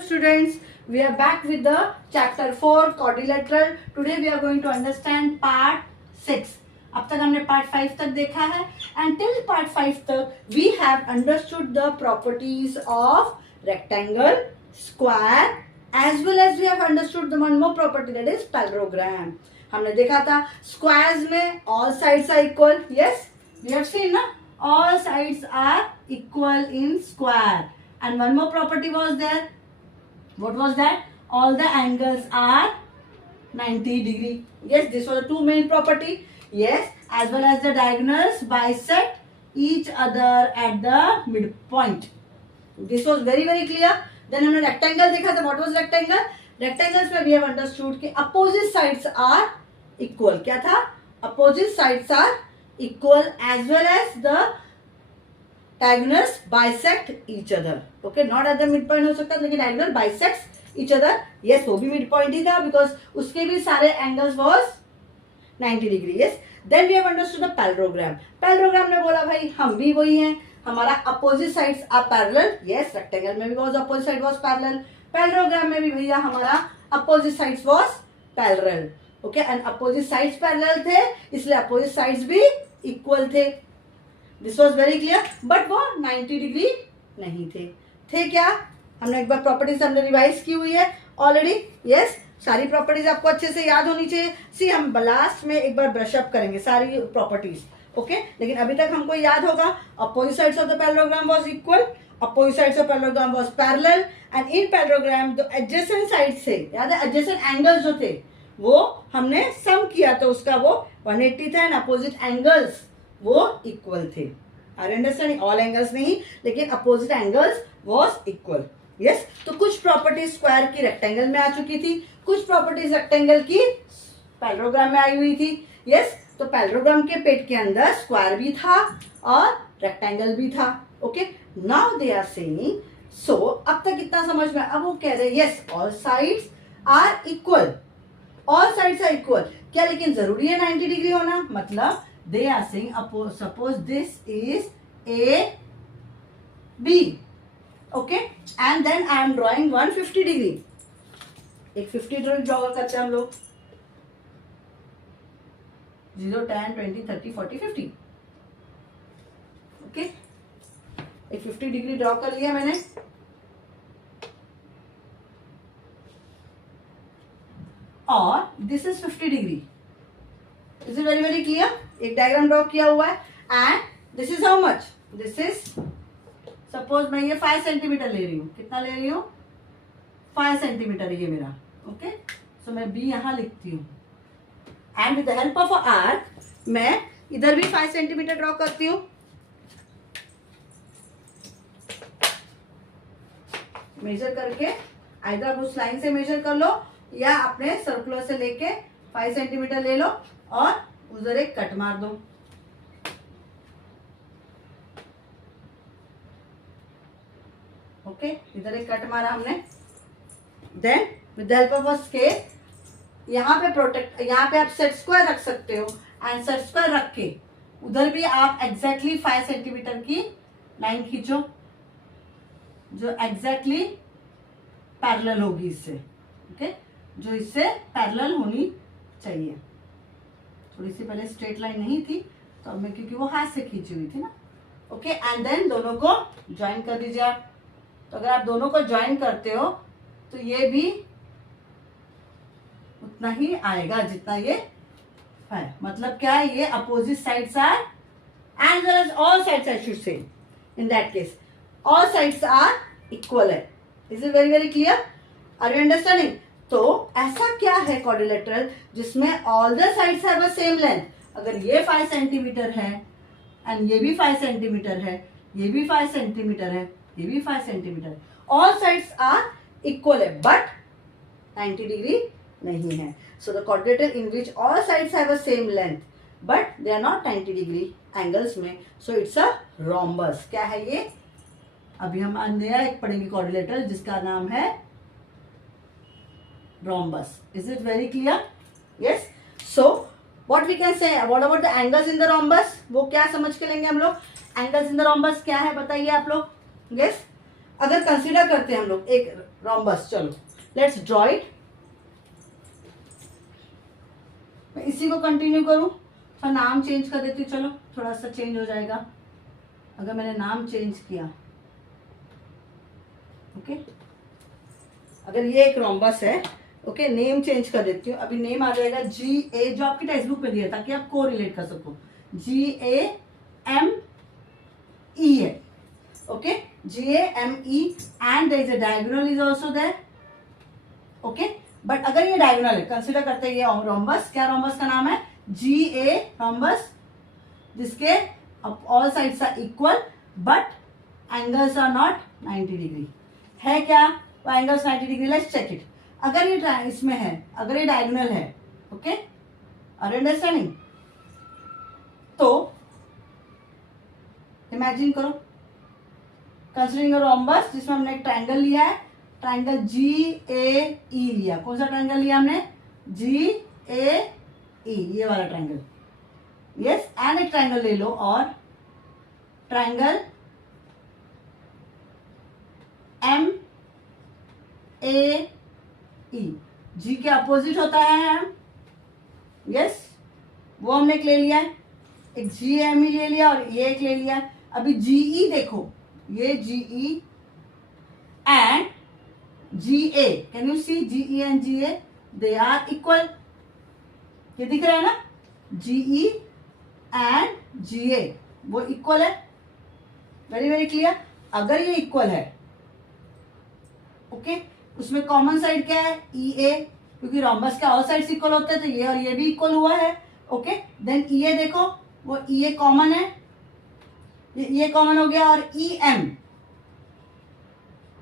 students, we are back with the chapter 4 quadrilateral. Today we are going to understand part 6. अब तक हमने part 5 तक देखा है and till part 5 तक we have understood the properties of rectangle, square as well as we have understood the one more property, that is parallelogram. हमने देखा था squares में all sides are equal. Yes, we have seen ना, all sides are equal in square. And one more property was there. What was that? All the angles are 90 degree. Yes, this was the two main property. Yes, as well as the diagonals bisect each other at the midpoint. This was very clear. Then हमने rectangle देखा था. What was rectangle? Rectangles में we have understood कि opposite sides are equal. क्या था? Opposite sides are equal as well as the diagonals bisect each other. Okay, not at the midpoint हो सकता, लेकिन diagonal bisects each other. Yes, वो भी midpoint ही था because उसके भी सारे angles was 90 degree. Yes, then we have understood the parallelogram. Parallelogram ने बोला भाई हम भी वही हैं, हमारा opposite sides are parallel. Yes, rectangle में भी was opposite side was parallel. Parallelogram में भी भैया हमारा opposite sides was parallel. Okay, and opposite sides parallel थे, इसलिए opposite sides भी equal थे. This was very clear. But वो 90 डिग्री नहीं थे क्या? हमने एक बार प्रॉपर्टीज हमने रिवाइज की हुई है ऑलरेडी. यस, सारी प्रॉपर्टीज आपको अच्छे से याद होनी चाहिए. सी हम लास्ट में एक बार ब्रश अप करेंगे सारी प्रॉपर्टीज. ओके, लेकिन अभी तक हमको याद होगा opposite sides of the parallelogram was equal, opposite sides of parallelogram was parallel and in parallelogram जो एडजेसेंट साइड से याद है एडजेसेंट एंगल्स जो थे वो हमने सम किया तो उसका वो 180 था एंड अपोजिट एंगल्स वो इक्वल थे. Are understanding? ऑल एंगल्स नहीं, लेकिन opposite angles was equal. Yes, तो कुछ प्रॉपर्टीज स्क्वायर की रेक्टेंगल में आ चुकी थी, कुछ प्रॉपर्टीज रेक्टेंगल की पैरेललोग्राम में आई हुई थी. यस, तो पैरेललोग्राम के पेट के अंदर स्क्वायर भी था और रेक्टेंगल भी था. Okay, now they are saying, so अब तक इतना समझ में. अब वो कह रहे हैं yes all sides are equal, all sides are equal. क्या लेकिन जरूरी है 90 डिग्री होना? मतलब they are saying suppose this is A B, okay, and then I am drawing 150 degree. एक 50 डिग्री ड्रॉ करते हैं हम लोग. 0 10 20 30 40 50. ओके, एक 50 डिग्री ड्रॉ कर लिया मैंने. और this is 50 degree. Is it very clear? एक डायग्राम ड्रॉ किया हुआ है and this is how much. This is suppose मैं ये 5 सेंटीमीटर ले रही हूँ. कितना ले रही हूँ? 5 सेंटीमीटर ये मेरा. ओके, सो मैं बी यहां लिखती हूँ and with the help of a arc मैं इधर भी 5 सेंटीमीटर ड्रॉ करती हूँ. मेजर करके आइदर उस लाइन से मेजर कर लो या अपने सर्कुलर से लेके 5 सेंटीमीटर ले लो और उधर एक कट मार दो. ओके, इधर एक कट मारा हमने. Then with the help of a scale यहाँ पे प्रोटेक्ट, यहाँ पे आप सेट स्क्वायर रख सकते हो एंड सेट स्क्वायर रख के उधर भी आप एग्जैक्टली 5 सेंटीमीटर की लाइन खींचो जो एग्जैक्टली पैरेलल होगी इससे. ओके, जो इससे पैरेलल होनी चाहिए. थोड़ी सी पहले स्ट्रेट लाइन नहीं थी तो अब मैं, क्योंकि वो हाथ से खींची हुई थी ना. ओके, एंड देन दोनों को ज्वाइन कर दीजिए आप. तो अगर आप दोनों को ज्वाइन करते हो तो ये भी उतना ही आएगा जितना ये है. मतलब क्या है? ये opposite sides are and well as all sides, I should say in that case all sides are equal है. Is it very clear? Are you understanding? तो ऐसा क्या है क्वाड्रिलेटरल जिसमें all the sides have a same length? अगर ये 5 centimetre है and ये भी 5 सेंटीमीटर है, ये भी 5 सेंटीमीटर है, ये भी 5 centimetre, all sides are equal है बट 90 डिग्री नहीं है. So the quadrilateral in which all sides have a same length but they are not 90 degree angles में, सो इट्स अ रोम्बस. क्या है ये? अभी हम नया एक पढ़ेंगे क्वाड्रिलेटरल जिसका नाम है rhombus. Is it very clear? Yes. So what we can say, what about the angles in the rhombus? वो क्या समझ के लेंगे हम लोग? Angles in the rhombus क्या है बताइए आप लोग. Yes, अगर कंसीडर करते हैं हम लोग एक रोम्बस, चलो लेट्स ड्रॉ इट। मैं इसी को कंटिन्यू करूं, थोड़ा नाम चेंज कर देती हूँ, चलो थोड़ा सा चेंज हो जाएगा अगर मैंने नाम चेंज किया। ओके, अगर ये एक रोम्बस है, ओके, नेम चेंज कर देती हूँ। अभी नेम आ जाएगा GA, जो आपकी टेक्स्ट बुक में दिया है, ताकि आप को रिलेट कर सको। GAME है, okay, GAME, and there is a diagonal is also there, okay. But अगर ये डायगोनल है, कंसीडर करते हैं ये रोम्बस, क्या रोम्बस का नाम है? GA रोम्बस, जिसके all sides are equal but angles are not 90 degree. है क्या वो angles 90 degree? Let's check it. अगर ये इसमें है, अगर ये डायगोनल है, ओके, आर यू अंडरस्टैंडिंग? तो इमेजिन करो, कंसीडरिंग रोम्बस जिसमें हमने एक ट्रायंगल लिया है, ट्रायंगल GAE लिया। कौन सा ट्रायंगल लिया हमने? GAE, ये वाला ट्रायंगल, यस। एंड एक ट्रायंगल ले लो और ट्रायंगल MAE, G के अपोजिट होता है M, यस, वो हमने एक ले लिया है, एक GME ले लिया और ये एक ले लिया। अभी GE देखो, ये GE and GA, can you see GE and GA, they are equal. ये दिख रहा है ना, GE एंड GA वो इक्वल है। Very very clear. अगर ये इक्वल है, ओके, उसमें कॉमन साइड क्या है? EA, क्योंकि रोम्बस के ऑल साइड्स इक्वल होते हैं, तो ये और ये भी इक्वल हुआ है, ओके। देन EA देखो, वो EA कॉमन है, ये कॉमन हो गया। और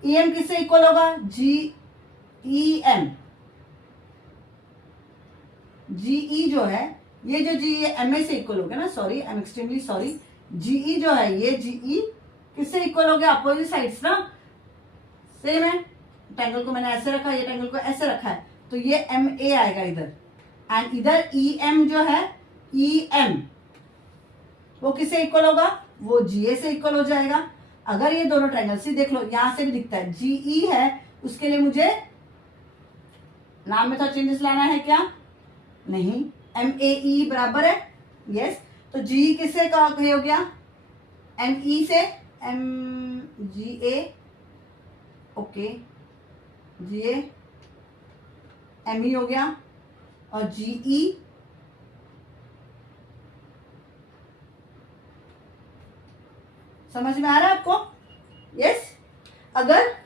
EM किससे इक्वल होगा? GEM, GE जो है, ये जो GE MA से इक्वल हो गया ना, sorry, I am extremely sorry. GE जो है, ये GE किससे इक्वल हो गया? अपोजिट साइड्स ना, सेम है। ट्रायंगल को मैंने ऐसे रखा, ये ट्रायंगल को ऐसे रखा है, तो ये MA आएगा इधर, एंड इधर EM जो है, EM वो किससे इक्वल होगा? वो GA से इक्वल हो जाएगा। अगर ये दोनों ट्रायंगल से देख लो, यहां से भी दिखता है GE है, उसके लिए मुझे नाम में तो चेंजेस लाना है क्या? नहीं, MAE बराबर है, यस। तो GE किससे का हो गया? ME से, GA, ओके, GA ME हो गया, और GE समझ में आ रहा है आपको? यस। अगर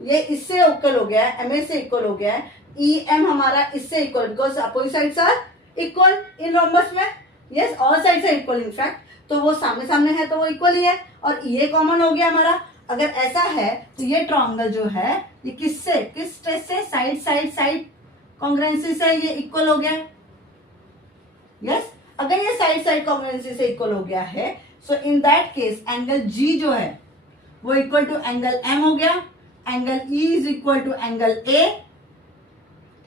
ये इससे इक्वल हो गया है, MA से इक्वल हो गया है, EM हमारा इससे equal, because opposite sides are equal in rhombus में, yes, all sides are equal in fact, तो वो सामने सामने है तो वो इक्वल ही है, और ये कॉमन हो गया हमारा। अगर ऐसा है तो ये ट्रायंगल जो है, ये किससे, किस स्ट्रेस से? साइड साइड साइड कॉन्ग्रुएंसी से ये इक्वल हो गया, यस। अगर ये साइड साइड कॉन्ग्रुएंसी से इक्वल हो गया है, so in that case angle G जो है वो इक्वल टू एंगल M हो गया, angle E is equal to angle A।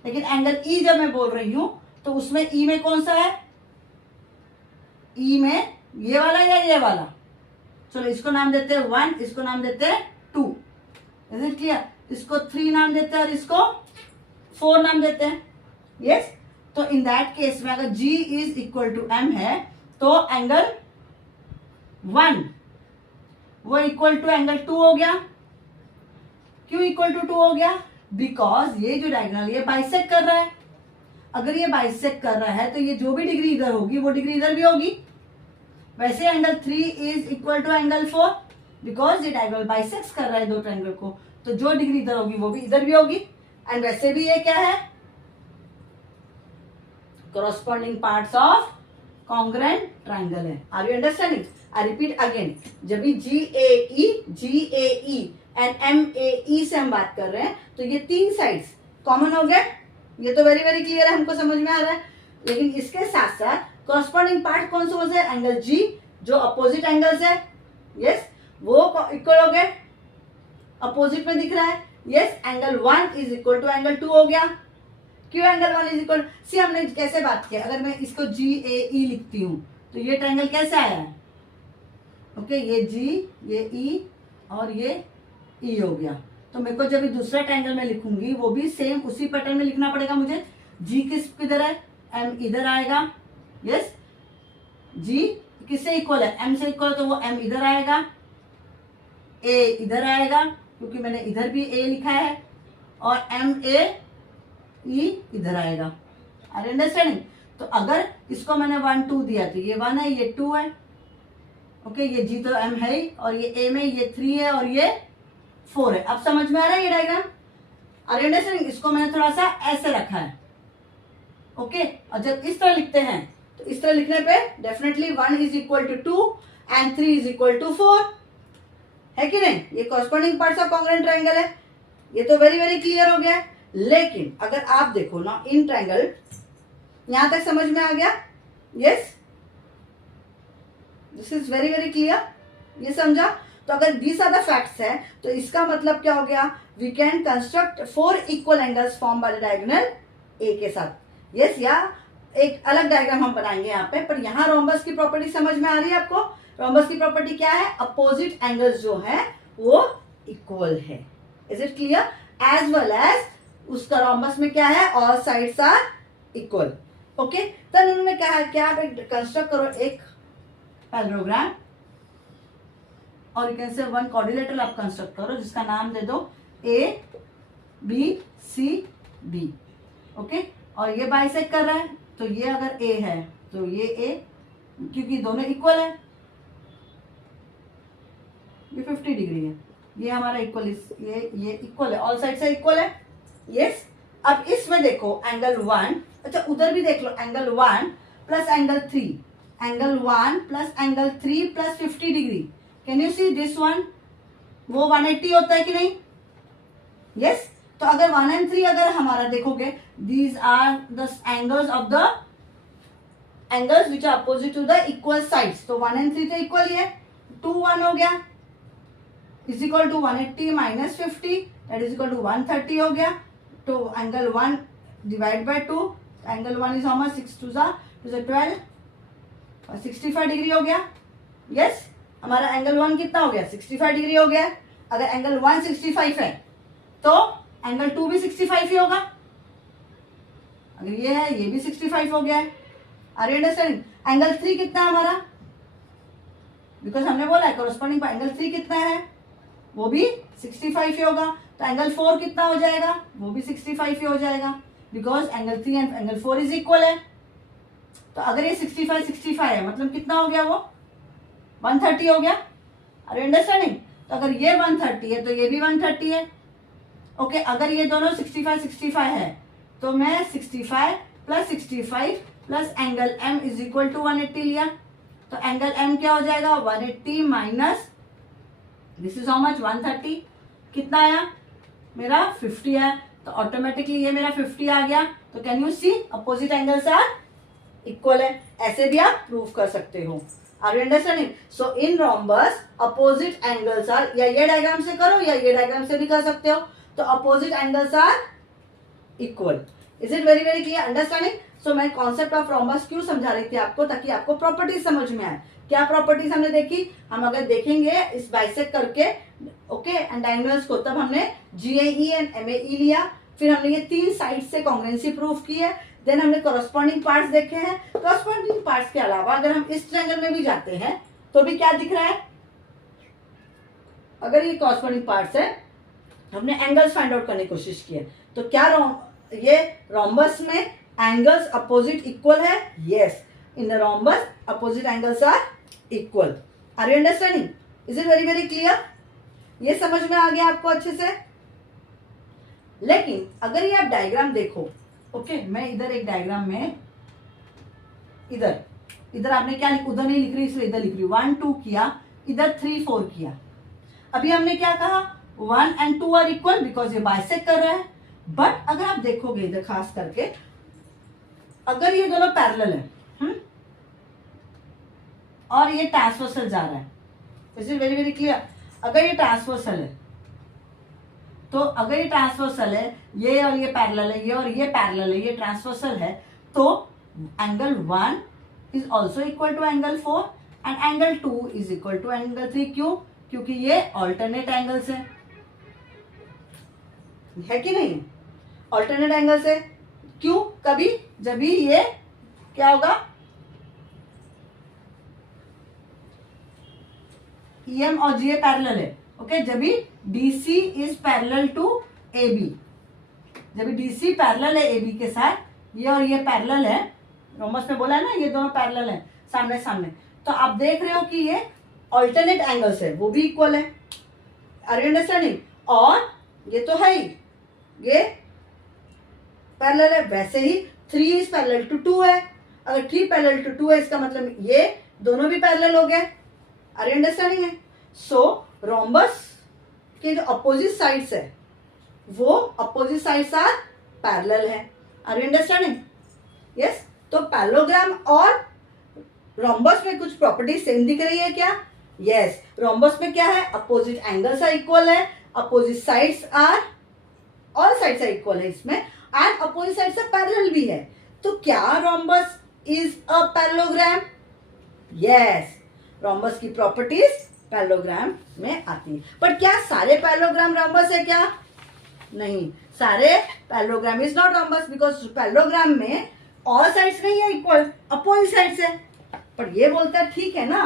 लेकिन एंगल E जब मैं बोल रही हूं, तो उसमें E में कौन सा है? E में ये वाला या ये वाला? चलो इसको नाम देते हैं 1, इसको नाम देते हैं 2, इज इट क्लियर? इसको 3 नाम देते हैं और इसको 4 नाम देते हैं, यस। तो इन दैट केस में अगर G is equal to M है, तो एंगल 1 वो इक्वल टू एंगल 2 हो गया। क्यों इक्वल टू 2 हो गया? बिकॉज ये जो डायगोनल ये बाइसेक्ट कर रहा है। अगर ये बाइसेक्ट कर रहा है, तो ये जो भी डिग्री इधर होगी वो डिग्री इधर भी होगी। वैसे angle 3 is equal to angle 4, because ये डायगोनल बाइसेक्ट कर रहा है दो ट्रायंगल को, तो जो डिग्री इधर होगी वो भी इधर भी होगी। एंड वैसे भी ये क्या है? corresponding parts of congruent triangle है। Are you understanding? I repeat again, जब भी GAE एंड MAE से हम बात कर रहे हैं, तो ये 3 साइड्स कॉमन हो गए। ये तो वेरी वेरी क्लियर है, हमको समझ में आ रहा है। लेकिन इसके साथ साथ corresponding पार्ट कौन सा है? एंगल G जो अपोजिट एंगल्स है, यस, वो इक्वल हो गए, अपोजिट में दिख रहा है, yes. Angle 1 is equal to angle 2 हो गया। क्यों एंगल 1 इज इक्वल? सी हमने कैसे बात किया, अगर मैं इसको GAE लिखती हूं, तो ये ट्रायंगल कैसे आया है? ओके, ये G, ये E और ये ई हो गया। तो मेरे को जब ये दूसरा ट्रायंगल में लिखूंगी वो भी सेम उसी पैटर्न में लिखना पड़ेगा मुझे। जी किधर है, एम इधर आएगा, यस, जी किससे इक्वल है, एम से इक्वल है, तो वो एम इधर आएगा, ए इधर आएगा क्योंकि मैंने इधर भी ए लिखा है, और एम ए ई इधर आएगा। Are understanding? तो अगर इसको मैंने 1 2 दिया तो ये 1 है, ये 2 है, ओके, ये जी तो एम है ही, और ये ए में ये 3 है और ये 4 है। अब समझ में आ रहा है ये डायग्राम? Are understanding? इसको मैंने थोड़ा सा ऐसे रखा है, ओके। और जब इस तरह लिखते हैं तो इस तरह लिखने पे definitely 1 is equal to 2 and 3 is equal to 4, है कि नहीं? ये corresponding parts of congruent triangle है। ये तो वेरी वेरी क्लियर हो गया। लेकिन अगर आप देखो ना इन ट्रायंगल, यहां तक समझ में आ गया? Yes, this is very very clear, ये समझा? तो अगर दीज आर द फैक्ट्स है तो इसका मतलब क्या हो गया? We can construct 4 equal angles form by the diagonal A के साथ। यस, या एक अलग डायग्राम हम बनाएंगे यहाँ पे, पर यहाँ रोम्बस की प्रॉपर्टी समझ में आ रही है आपको? रोम्बस की प्रॉपर्टी क्या है? अपोजिट एंगल्स जो है वो इक्वल है। Is it clear? As well as उसका रोम्बस में क्या है? All sides are equal, okay. तो उन्होंने कहा क्या, कंस्ट्रक्ट करो एक पैरेललोग्राम और यू कैन से 1 क्वाड्रिलेटरल आप कंस्ट्रक्ट करो जिसका नाम दे दो A B C B, okay. और ये बाइसेक्ट कर रहा है तो ये अगर ए है तो ये ए, क्योंकि दोनों इक्वल है, ये 50 डिग्री है, ये हमारा इक्वल, ये इक्वल है, ऑल साइड से इक्वल है, यस। अब इसमें देखो एंगल 1, अच्छा उधर भी देख लो, angle 1 plus angle 3, angle 1 plus angle 3 plus 50 degree, can you see this one? वो 180 होता है कि नहीं? यस। तो अगर 1 and 3 अगर हमारा देखोगे, these are the angles of the angles which are opposite to the equal sides. तो 1 and 3 तो इक्वल ही है, 2 1 हो गया, is equal to 180 minus 50 that is equal to 130 हो गया। तो angle 1 divide by 2, angle 1 is how much? 6 2 12 और 65 डिग्री हो गया। यस, हमारा एंगल 1 कितना हो गया? 65 डिग्री हो गया। अगर एंगल 1 65 है तो एंगल 2 भी 65 ही होगा। अगर ये है, ये भी 65 हो गया है। Are you understanding? एंगल 3 कितना है हमारा? बिकॉज हमने बोला है कॉरस्पॉन्डिंग एंगल 3 कितना है? वो भी 65 ही होगा। तो एंगल 4 कितना हो जाएगा? वो भी 65 ही हो जाएगा, because angle 3 and angle 4 is equal है। तो अगर ये 65 है मतलब कितना हो गया? वो 130 हो गया। Are you understanding? तो अगर ये 130 है तो ये भी 130 है, ओके। अगर ये दोनों 65 है तो मैं 65 plus 65 plus angle M is equal to 180 लिया। तो एंगल एम क्या हो जाएगा? 180 minus this is how much? 130। कितना आया? मेरा 50 है। तो ऑटोमेटिकली ये मेरा 50 आ गया। तो can you see opposite angles are equal है। ऐसे भी आप प्रूव कर सकते हो। Are you understanding? So in rhombus opposite angles are, या ये डायग्राम से करो या ये डायग्राम से भी कर सकते हो। तो opposite angles are equal. Is it very very clear? Understanding? So मैं कॉन्सेप्ट ऑफ रोम्बस क्यों समझा रही थी आपको? ताकि आपको प्रॉपर्टीज समझ में आए। क्या प्रॉपर्टीज हमने देखी? हम अगर देखेंगे इस बाइसेक्ट करके, ओके, एंड डायगोनल्स को, तब हमने जीएई एंड एमएई लिया। फिर हमने ये 3 साइड से कॉन्ग्रुएंसी प्रूफ की है। देन हमने कॉरस्पॉन्डिंग पार्ट्स देखे हैं। कॉरस्पॉन्डिंग पार्ट्स के अलावा अगर हम इस ट्रायंगल में भी जाते हैं तो भी क्या दिख रहा है? अगर ये कॉरस्पॉन्डिंग पार्ट्स है, हमने एंगल्स फाइंड आउट करने की कोशिश की है। तो क्या ये रोम्बस में एंगल्स अपोजिट इक्वल है? Yes, in the rhombus opposite angles are equal. Are you understanding? Is it very very clear? ये समझ में आ गया आपको अच्छे से? लेकिन अगर ये आप डायग्राम देखो, ओके, मैं इधर एक डायग्राम में इधर आपने क्या उधर नहीं लिख रही इसलिए इधर लिख रही हूँ। 1 2 किया, इधर 3 4 किया। अभी हमने क्या कहा? 1 and 2 आर इक्वल बिकॉज ये बाइसेक्ट कर रहा है। बट अगर आप देखोगे इधर खास करके, अगर ये दोनों पैरेलल है और ये ट्रांसवर्सल जा रहा है, is it very very clear? अगर ये ट्रांसवर्सल है तो अगर ये ट्रांसवर्सल है, ये और ये पैरेलल है, ये और ये पैरेलल है, ये ट्रांसवर्सल है, तो angle 1 is also equal to angle 4 and angle 2 is equal to angle 3। क्यों? क्योंकि ये ऑल्टरनेट एंगल्स है। है कि नहीं? ऑल्टरनेट एंगल से क्यों? कभी जब भी ये क्या होगा, EM और GA पैरेलल है, ओके, जब भी DC is parallel to AB, जब भी DC पैरेलल है AB के साथ, ये और ये पैरेलल है, रोमस में बोला है ना ये दोनों पैरेलल है सामने सामने, तो आप देख रहे हो कि ये ऑल्टरनेट एंगल्स है, वो भी इक्वल है। Are you understanding? और ये तो है ही, ये पैरेलल है, वैसे ही 3 इज पैरेलल टू 2 है। अगर 3 पैरेलल टू 2 है, इसका मतलब ये दोनों भी पैरेलल हो गए। आर यू अंडरस्टैंडिंग है? सो रोम्बस के जो अपोजिट साइड्स है वो अपोजिट साइड्स आर पैरेलल है। Are you understanding? यस। तो पैरेललोग्राम और रोम्बस में कुछ प्रॉपर्टी सेम दिख रही है क्या? यस। रोम्बस में क्या है? अपोजिट एंगल्स आर इक्वल है, opposite sides are, all sides are equal है इसमें, and opposite sides are parallel भी है। तो क्या rhombus is a parallelogram? Yes. Rhombus की प्रॉपर्टीज पैरेललोग्राम में आती है। पर क्या सारे पैरेललोग्राम रोम्बस है क्या? नहीं, सारे parallelogram is not rhombus, because parallelogram में ऑल साइड्स नहीं है इक्वल, अपोजिट साइड्स है। पर ये बोलता है ठीक है ना,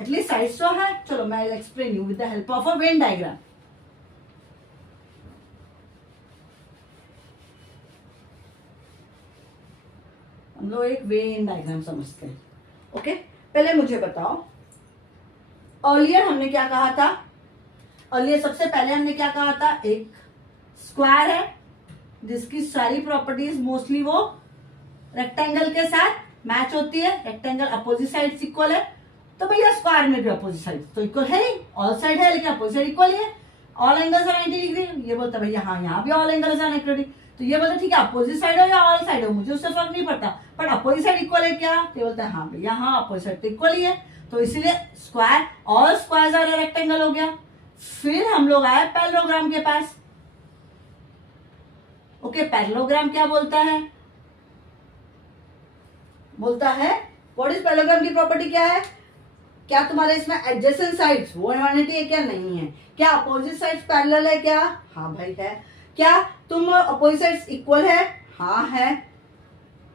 एटलीस्ट साइड्स तो है। चलो मैं explain you with the help of a Venn diagram. हम लोग एक वेन डायग्राम समझते हैं। ओके, पहले मुझे बताओ, अर्लियर हमने क्या कहा था? अर्लियर सबसे पहले हमने क्या कहा था? एक स्क्वायर है जिसकी सारी प्रॉपर्टीज मोस्टली वो रेक्टेंगल के साथ मैच होती है। रेक्टेंगल अपोजिट साइड्स इक्वल है, तो भैया स्क्वायर में भी अपोजिट साइड तो इक्वल है ही, ऑल साइड है लेकिन अपोजिट साइड इक्वल ही है। ऑल एंगल्स आर 90 डिग्री, ये बोलता है भैया हाँ यहाँ भी ऑल एंगल्स आर 90 डिग्री, तो ये बोलता है ठीक है अपोजिट साइड हो या ऑल साइड हो मुझे उससे फर्क नहीं पड़ता, बट अपोजिट साइड इक्वल है क्या? तो बोलता है हाँ भैया हाँ अपोजिट साइड तो इक्वल ही है, तो इसीलिए square, all squares are rectangle हो गया। फिर हम लोग आए पैरेललोग्राम के पास। ओके, पैरेललोग्राम क्या बोलता है? बोलता है व्हाट इज पैरेललोग्राम की प्रॉपर्टी क्या है? क्या तुम्हारे इसमें एडजेसेंट साइड्स वो 180 है क्या? नहीं है। क्या अपोजिट साइड्स पैरेलल है क्या? हाँ भाई है। क्या तुम अपोजिट साइड्स इक्वल है? हाँ है।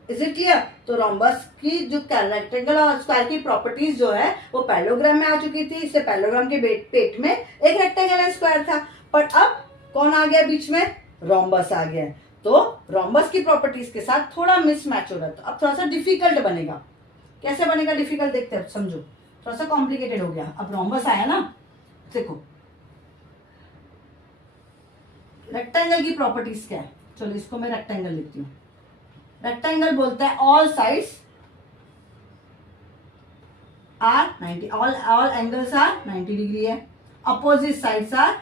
Is it clear? तो रोम्बस की जो रेक्टेंगल और स्क्वायर की प्रॉपर्टीज जो है वो पैरेललोग्राम में आ चुकी थी। इससे पैरेललोग्राम के पेट में एक रेक्टेंगल एंड स्क्वायर था, पर अब कौन आ गया बीच में? रोम्बस आ गया। तो रोम्बस की प्रॉपर्टीज के साथ थोड़ा मिसमैच हो रहा है, तो अब थोड़ा सा डिफिकल्ट बनेगा। कैसे बनेगा डिफिकल्ट? देखते हैं, समझो। थोड़ा सा कॉम्प्लिकेटेड हो गया। अब रोम्बस आया ना, देखो रेक्टेंगल की प्रॉपर्टीज क्या है? चलो इसको मैं रेक्टेंगल लिखती हूँ। रेक्टेंगल बोलता है all sides are 90, all angles are 90 degree है, अपोजिट साइड्स आर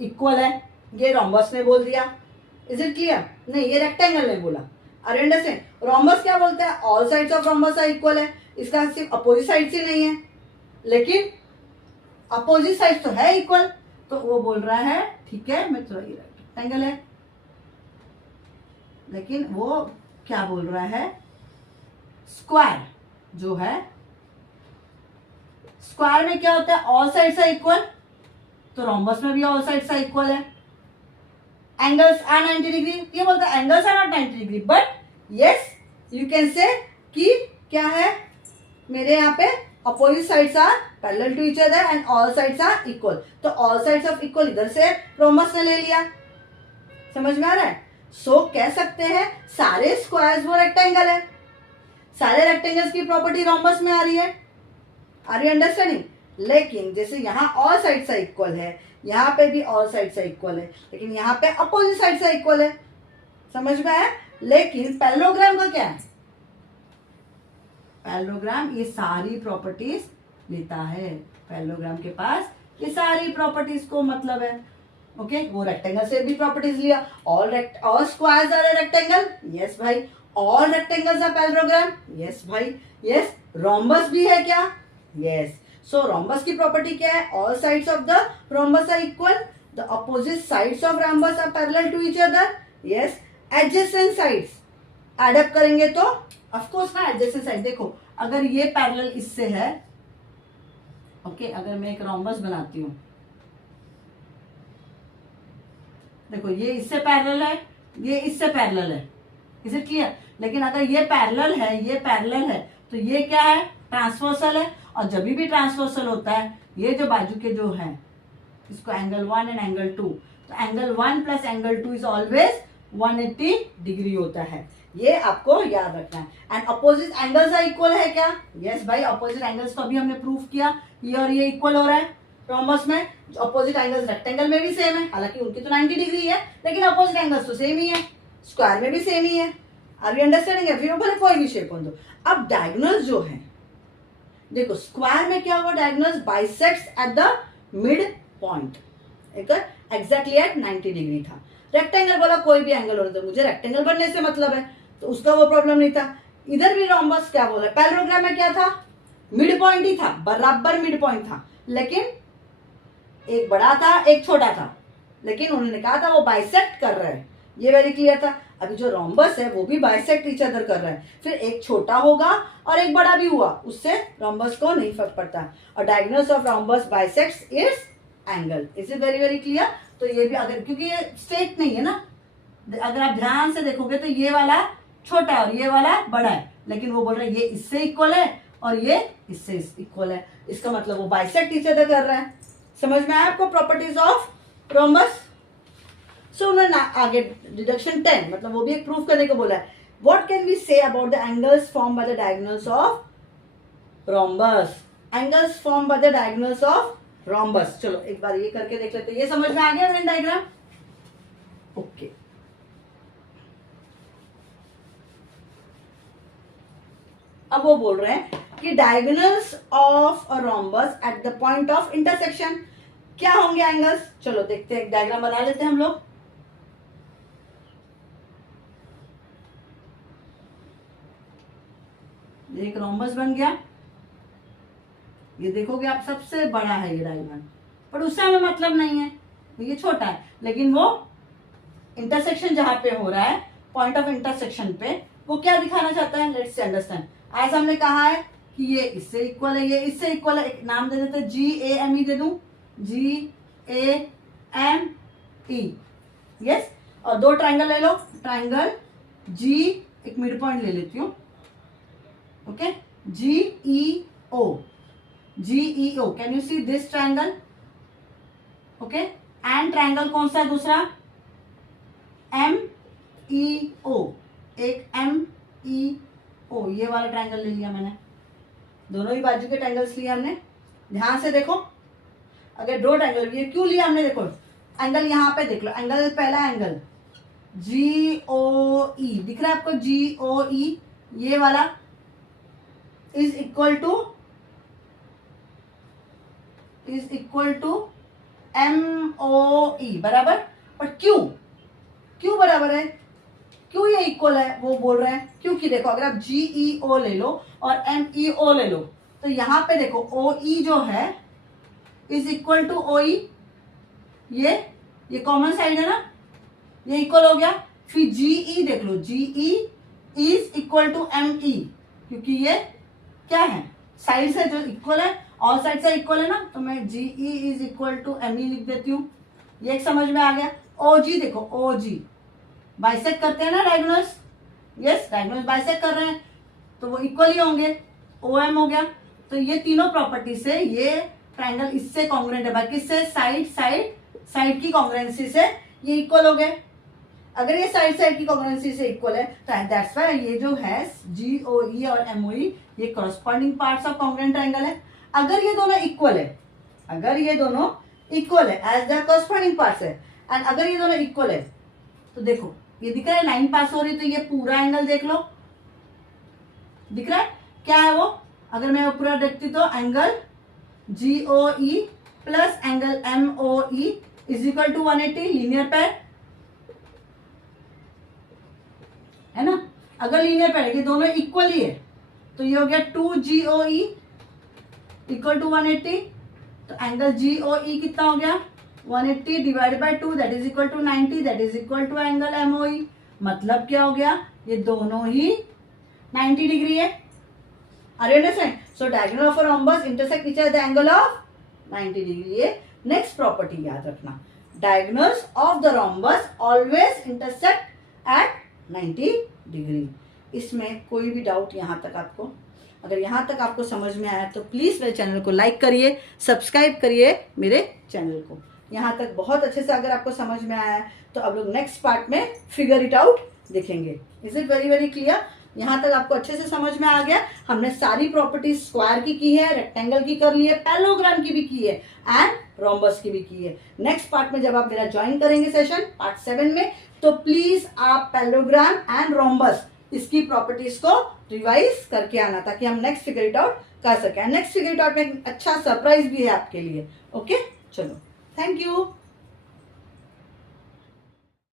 इक्वल है। ये रोम्बस ने बोल दिया। Is it clear? नहीं, ये रेक्टेंगल ने बोला। अरे अंडरस्टैंड? रोम्बस क्या बोलता है? All sides of rhombus are equal है। इसका सिर्फ अपोजिट साइड्स ही नहीं है, लेकिन अपोजिट साइड्स तो है इक्वल, तो वो बोल रहा है ठीक है मैं तो ये रेक्टेंगल है, लेकिन वो क्या बोल रहा है? स्क्वायर जो है, स्क्वायर में क्या होता है? ऑल साइड्स आर इक्वल, तो रोम्बस में भी ऑल साइड्स आर इक्वल है। एंगल्स आर 90 डिग्री, ये बोलता है angles are not 90 degree, but yes you can say कि क्या है मेरे यहाँ पे opposite sides are parallel to each other and all sides are equal, तो ऑल साइड्स ऑफ इक्वल इधर से रोम्बस ने ले लिया। समझ में आ रहा है? सो कह सकते हैं सारे स्क्वायर्स वो रेक्टेंगल है, सारे रेक्टेंगल्स की प्रॉपर्टी रोम्बस में आ रही है। Are you understanding? लेकिन जैसे यहाँ ऑल साइड्स इक्वल है, यहाँ पे भी ऑल साइड्स इक्वल है, लेकिन यहाँ पे अपोजिट साइड्स इक्वल है। समझ में आया? लेकिन पैरेललोग्राम का क्या है? पैरेललोग्राम ये सारी प्रॉपर्टीज लेता है। पैरेललोग्राम के पास ये सारी प्रॉपर्टीज को मतलब है। ओके, वो रेक्टेंगल से भी प्रॉपर्टीज लिया। All squares are rectangle, yes भाई। All rectangles are parallelogram, yes भाई। यस, रोम्बस भी है क्या? यस। सो रोम्बस की प्रॉपर्टी क्या है? All sides of the rhombus are equal, the opposite sides of rhombus are parallel to each other, yes. Adjacent sides add up करेंगे तो of course ना एडजेसेंट साइड, देखो अगर ये पैरेलल इससे है, ओके, अगर मैं एक रोम्बस बनाती हूं, देखो ये इससे पैरेलल है, ये इससे पैरेलल है, इज इट क्लियर? लेकिन अगर ये पैरेलल है, ये पैरेलल है, तो ये क्या है? ट्रांसवर्सल है। और जब भी ट्रांसवर्सल होता है, ये जो बाजू के जो है, इसको एंगल 1 एंड एंगल 2, तो angle 1 plus angle 2 is always 180 degree होता है। ये आपको याद रखना है। And opposite angles are equal है क्या? यस भाई, अपोजिट एंगल्स को अभी हमने प्रूव किया, ये और ये इक्वल हो रहा है रोम्बस में। अपोजिट एंगल्स रेक्टेंगल में भी सेम है, हालांकि उनकी तो 90 डिग्री है, लेकिन अपोजिट एंगल्स तो सेम ही है, स्क्वायर में भी सेम ही है। Are you understanding? फिर बोले कोई भी शेप हो दो। अब डायगोनल्स जो है, देखो स्क्वायर में क्या हुआ? Diagonals bisects at the mid point, exactly at 90 degree था। रेक्टेंगल बोला कोई भी एंगल होता है, मुझे रेक्टेंगल बनने से मतलब है, तो उसका वो प्रॉब्लम नहीं था। इधर भी रोम्बस क्या बोला? पैरेललोग्राम में क्या था? मिड पॉइंट ही था, बराबर मिड पॉइंट था, लेकिन एक बड़ा था एक छोटा था, लेकिन उन्होंने कहा था वो बाइसेक्ट कर रहे हैं, ये वेरी क्लियर था। अभी जो रोम्बस है वो भी बाइसेक्ट ईच अदर कर रहा है, फिर एक छोटा होगा और एक बड़ा भी हुआ, उससे रोम्बस को नहीं फर्क पड़ता। और diagonals of rhombus bisects is angle. Is it very very clear? तो ये भी अगर, क्योंकि ये स्ट्रेट नहीं है ना, अगर आप ध्यान से देखोगे तो ये वाला छोटा है और ये वाला बड़ा है, लेकिन वो बोल रहे हैं ये इससे इक्वल है और ये इससे इक्वल है, इसका मतलब वो बाइसेक्ट ईच अदर कर रहा है। समझ में आया आपको प्रॉपर्टीज ऑफ रोम्बस? सो उन्होंने आगे डिडक्शन 10, मतलब वो भी एक प्रूफ करने को बोला है। What can we say about the angles form by the diagonals of rhombus? Angles form by the diagonals of rhombus. चलो एक बार ये करके देख लेते हैं। ये समझ में आ गया वेन डायग्राम? ओके, अब वो बोल रहे हैं कि diagonals of a rhombus at the point of intersection क्या होंगे एंगल्स? चलो देखते हैं, एक डायग्राम बना लेते हैं हम लोग। एक रोम्बस बन गया, ये देखोगे आप सबसे बड़ा है ये डायगोनल, पर उससे हमें मतलब नहीं है, ये छोटा है, लेकिन वो इंटरसेक्शन जहां पे हो रहा है, पॉइंट ऑफ इंटरसेक्शन पे, वो क्या दिखाना चाहता है? Let's understand. आज हमने कहा है कि ये इससे इक्वल है, ये इससे इक्वल है, एक नाम दे देते हैं GAME दे दूं, GAME, यस। और दो ट्राइंगल ले लो, ट्राइंगल G, एक मिड पॉइंट ले लेती हूँ, okay, GEO, can you see this triangle? Okay, and triangle कौन सा है दूसरा? MEO, एक MEO, ये वाला ट्राइंगल ले लिया मैंने, दोनों ही बाजू के ट्राइंगल्स लिए हमने। ध्यान से देखो, अगर दो ट्राइंगल, ये क्यों लिया हमने? देखो एंगल यहाँ पे देख लो, एंगल पहला एंगल GOE दिख रहा है आपको? GOE, ये वाला इज इक्वल टू MOE, बराबर। पर क्यों बराबर है? क्यों ये इक्वल है? वो बोल रहे हैं क्योंकि देखो, अगर आप GEO ले लो और MEO ले लो, तो यहां पे देखो OE जो है इज इक्वल टू OE, ये कॉमन साइड है ना, ये इक्वल हो गया। फिर GE देख लो, GE is equal to ME, क्योंकि ये क्या है? साइड से जो इक्वल है, ऑल साइड से इक्वल है ना, तो मैं GE is equal to ME लिख देती हूँ। ये एक समझ में आ गया। OG देखो, OG बाइसेक्ट करते हैं ना डायगोनल्स, यस, डायगोनल्स बाइसेक्ट कर रहे हैं, तो वो इक्वल ही होंगे। OM हो गया। तो ये तीनों प्रॉपर्टी से ये ट्राइंगल इससे कॉन्ग्रुएंट है, बाकी से साइड की कॉन्ग्रुएंसी से ये इक्वल हो गए। अगर ये साइड की कॉन्ग्रुएंसी से इक्वल है, तो दैट्स व्हाई ये जो है GOE और MOE, ये corresponding parts of congruent triangle है। अगर ये दोनों इक्वल है एज द कॉरस्पॉन्डिंग पार्ट्स है, एंड अगर ये दोनों इक्वल है, तो देखो ये दिख रहा है लाइन पास हो रही, तो ये पूरा एंगल देख लो, दिख रहा है क्या है वो? अगर मैं पूरा देखती तो angle GOE plus angle MOE is equal to 180, linear pair है ना। अगर लीनियर पैर, ये दोनों इक्वल ही है, तो ये हो गया 2GOE इक्वल टू 180, तो एंगल GOE कितना हो गया? 180 divide by 2, that is equal to 90, that is equal to angle MOE। मतलब क्या हो गया? ये दोनों ही 90 डिग्री है। Are you understand? So diagonal of a rhombus intersect each at the angle of 90 degree. ये नेक्स्ट प्रॉपर्टी याद रखना, diagonals of the rhombus always intersect at 90 degree. इसमें कोई भी डाउट यहाँ तक आपको, अगर यहाँ तक आपको समझ में आया तो प्लीज़ मेरे चैनल को लाइक करिए, सब्सक्राइब करिए मेरे चैनल को। यहाँ तक बहुत अच्छे से अगर आपको समझ में आया है तो अब लोग नेक्स्ट पार्ट में फिगर इट आउट देखेंगे। Is it very very clear? यहाँ तक आपको अच्छे से समझ में आ गया। हमने सारी प्रॉपर्टीज स्क्वायर की है, रेक्टेंगल की कर ली है, पैरेललोग्राम की भी की है एंड रोम्बस की भी की है। नेक्स्ट पार्ट में जब आप मेरा ज्वाइन करेंगे सेशन पार्ट 7 में, तो प्लीज आप पैरेललोग्राम एंड रोम्बस इसकी प्रॉपर्टीज को रिवाइज करके आना, ताकि हम नेक्स्ट फिगर इट आउट कर सकें। नेक्स्ट फिगर इट आउट में अच्छा सरप्राइज भी है आपके लिए। ओके, चलो, थैंक यू।